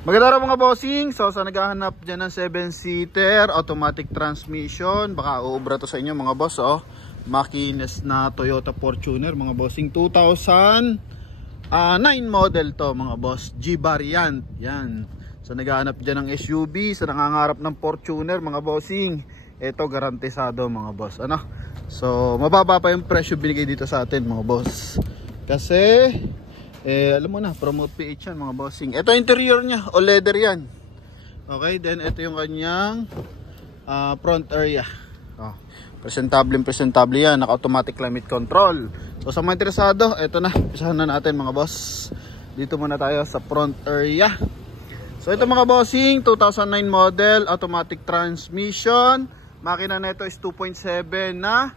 Maganda rin mga bossing. So sa naghahanap dyan ng 7-seater automatic transmission, baka uubra to sa inyo mga boss. Makinis na Toyota Fortuner mga bossing, 2009 model to mga boss, G variant. Yan. So naghahanap dyan ng SUV, sa nangangarap ng Fortuner mga bossing, ito garantisado mga boss. So mababa pa yung presyo binigay dito sa atin mga boss, kasi alam mo na, promote PH yan mga bossing. Ito interior nya, all leather yan. Okay, then ito yung kanyang front area. Presentable yan, naka automatic climate control. So sa mga interesado, ito na, pisahan na natin mga boss. Dito muna tayo sa front area. So ito mga bossing, 2009 model, automatic transmission. Makina na ito is 2.7 na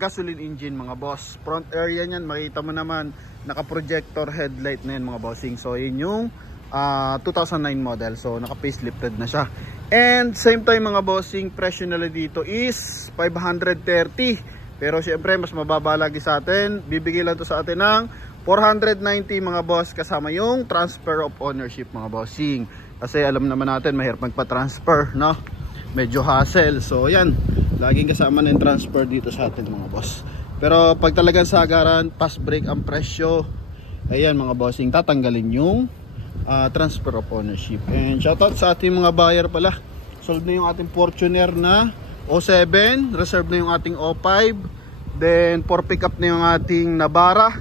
gasoline engine mga boss. Front area niyan, makita mo naman, naka-projector headlight na yan mga bossing. So yun yung 2009 model. So naka facelifted na siya. And same time mga bossing, presyo nila dito is 530. Pero syempre mas mababa lagi sa atin. Bibigay lang to sa atin ng 490 mga boss, kasama yung transfer of ownership mga bossing. Kasi alam naman natin mahirap magpa-transfer, no? Medyo hassle. So yan, laging kasama na yung transfer dito sa atin mga boss. Pero pag talagang sagaran, pass break ang presyo, ayan mga bossing, tatanggalin yung transfer of ownership. And shoutout sa ating mga buyer pala. Sold na yung ating Fortuner na 07, reserve na yung ating 05, then for pick up na yung ating Navara,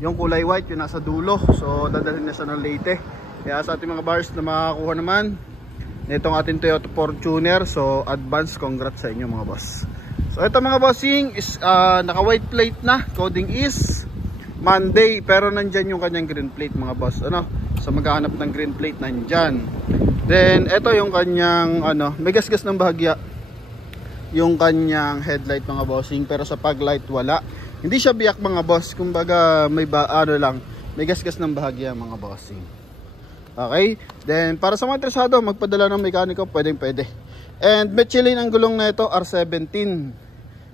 yung kulay white, yung nasa dulo. So dadalhin na siya ng Leyte. Kaya sa ating mga buyers na makakuha naman nitong ating Toyota Fortuner, so advance congrats sa inyo mga boss. So ito mga bossing is naka white plate na, coding is Monday, pero nandyan yung kanyang green plate mga boss. So maghahanap ng green plate, nandyan. Then ito yung kanyang may gasgas ng bahagya yung kanyang headlight mga bossing, pero sa pag light wala. Hindi siya biyak mga boss, kumbaga may may gasgas ng bahagya mga bossing. Okay, then para sa mga interesado magpadala ng mekaniko, pwede. And Michelin ang gulong na ito, R17.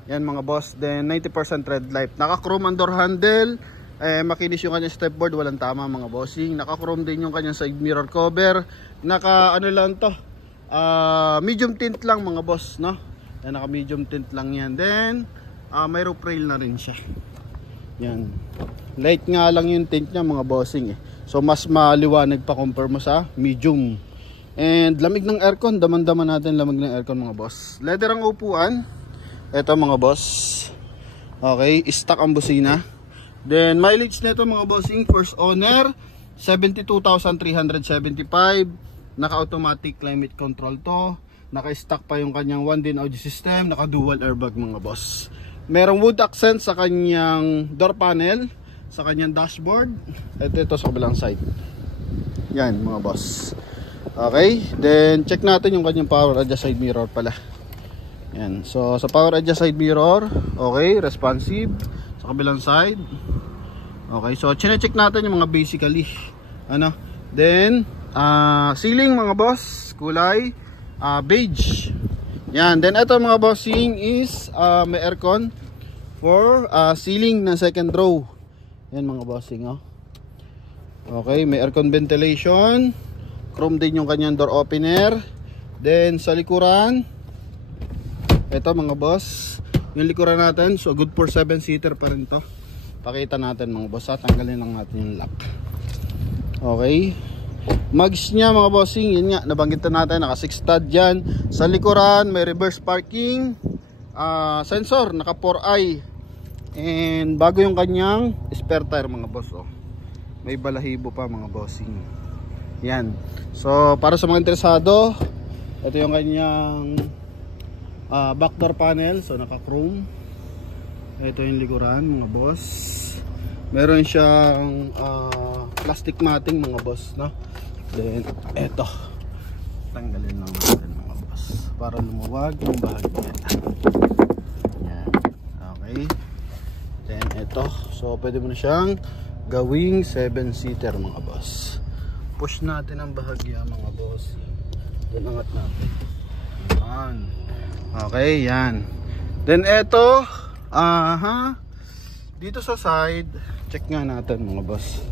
Yan mga boss. Then 90% red light. Naka-chrome ang door handle. Makinis yung kanyang stepboard, walang tama mga bossing. Naka-chrome din yung kanyang side mirror cover. Naka lang to, medium tint lang mga boss, no? Yan, naka medium tint lang yan. Then may roof rail na rin siya. Yan. Light nga lang yung tint niya mga bossing So mas maliwanag pa compare mo sa medium. And lamig ng aircon, daman-daman natin lamig ng aircon mga boss. Leather ang upuan. Ito mga boss. Okay, stock ang busina. Then mileage nito mga bossing, first owner 72,375. Naka-automatic climate control to. Naka-stock pa yung kanyang 1-din audio system, naka-dual airbag mga boss. Merong wood accent sa kanyang door panel, sa kanyang dashboard. Ito sa kabilang side. Yan mga boss. Okay, then check natin yung kanyang power adjust side mirror pala. Yan, so sa power adjust side mirror, okay, responsive sa kabilang side. Okay, so chine-check natin yung mga basically then ceiling mga boss, kulay beige. Yan, then ito mga bossing is may aircon for ceiling na second row. Yan mga bossing okay, may aircon ventilation. Chrome din yung kanyang door opener. Then sa likuran, ito mga boss, yung likuran natin, so good for 7-seater pa rin to. Pakita natin mga boss, tanggalin lang natin yung lock. Okay, mags nya mga bossing, yun nga, nabanggit na natin, naka 6 stud dyan. Sa likuran, may reverse parking sensor, naka 4i. And bago yung kanyang spare tire mga boss. May balahibo pa mga bossing. Yan. So para sa mga interesado, ito yung kanyang back door panel. So naka chrome. Ito yung likuran mga boss. Meron siyang plastic matting mga boss, no? Then ito, tanggalin lang natin mga boss para lumuwag yung bahagya. Yan. Okay. Then ito, so pwede mo na siyang gawing 7-seater mga boss. Push natin ang bahagya mga boss. Then angat natin. Yan. Okay, yan. Then ito, dito sa side, check nga natin mga boss.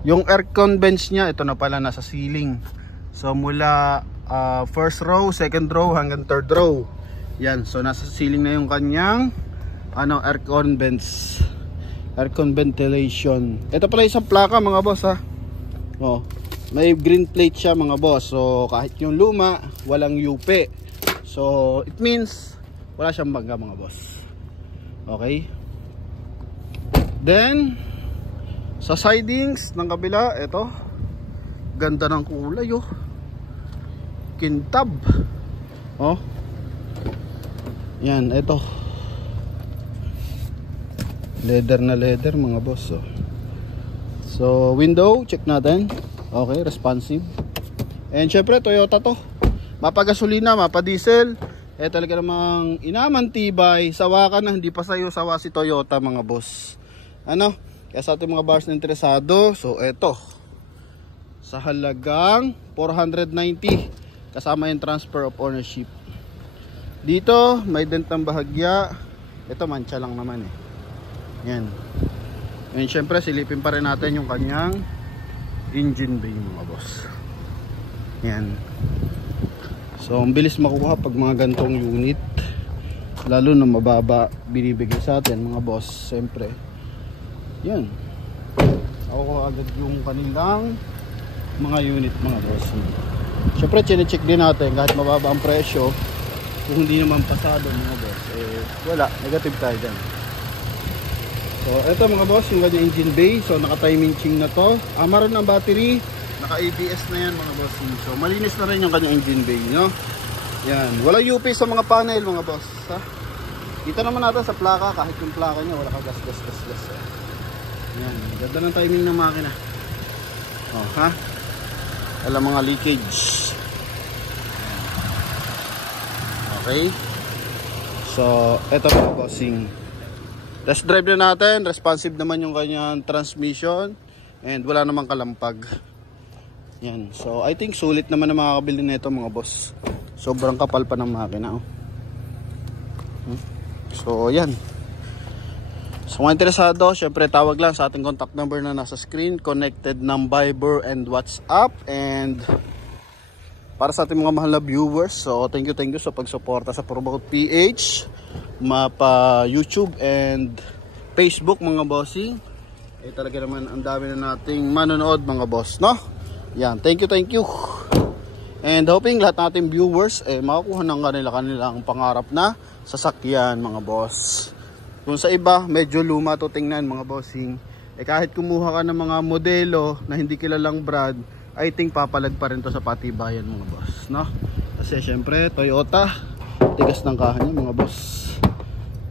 Yung aircon bench niya, ito na pala nasa ceiling. So mula first row, second row hanggang third row. Yan, so nasa ceiling na yung kanyang aircon bench. Aircon ventilation. Ito pala isang plaka mga boss ha. Oh, may green plate siya mga boss. So kahit yung luma, walang UP. So it means wala siyang bangga mga boss. Okay. Then sa sidings ng kabila, ito ganda ng kulay oh. Kintab. Oh. Yan, ito. Leather na leather mga boss oh. So window, check natin. Okay, responsive. And syempre Toyota to. Mapagasolina, mapadiesel. Talaga namang inamantibay. Sawa ka na, hindi pa sa'yo sawa si Toyota mga boss. Kaya sa ating mga buyers na interesado, so eto. Sa halagang 490 kasama yung transfer of ownership. Dito may dent ng bahagya. Ito mancha lang naman eh. Yan. And syempre silipin pa rin natin yung kanyang engine bay mga boss. Yan. So ang bilis makuha pag mga gantong unit, lalo na mababa binibigay sa atin mga boss. Syempre yan, ako agad yung kanilang mga unit mga boss. Syempre chinecheck din natin kahit mababa ang presyo, kung hindi naman pasado mga boss, wala, negative tayo dyan. So ito mga boss yung kanyang engine bay. So naka timing chain na to. Amaran ng battery, naka ABS na yan mga boss. So malinis na rin yung kanyang engine bay, no? Yan, wala UP sa mga panel mga boss ha? Dito naman natin sa plaka, kahit yung plaka nya wala ka gas. Yan, ganda ng timing ng makina. Oh, ha? Alam mga leakage. Okay. So, eto mga bossing. Test drive na natin. Responsive naman yung kanyang transmission. And wala namang kalampag. Yan. So, I think sulit naman na makakabili nito mga boss. Sobrang kapal pa ng makina. Oh. So, yan. So mga interesado, syempre tawag lang sa ating contact number na nasa screen, connected ng Viber and WhatsApp. And para sa ating mga mahal na viewers, so thank you sa pagsuporta sa Promote PH, mapa YouTube and Facebook mga bossing. Talaga naman ang dami na nating manonood mga boss, no? Yan, thank you. And hoping lahat nating viewers makakuha ng kanilang pangarap na sasakyan mga boss. Kung sa iba, medyo luma to tingnan mga bossing. Kahit kumuha ka ng mga modelo na hindi kilalang brand, I think papalag pa rin to sa patibayan mga boss, no? Kasi syempre, Toyota, tigas ng kahan niya mga boss,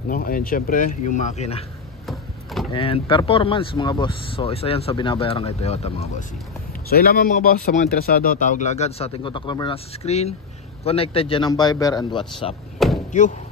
no? And syempre, yung makina. And performance mga boss. So isa yan sa binabayaran kay Toyota mga bossing. So yun lamang mga boss, sa mga interesado, tawag lagad sa ating contact number na sa screen. Connected dyan ng Viber and WhatsApp. Thank you.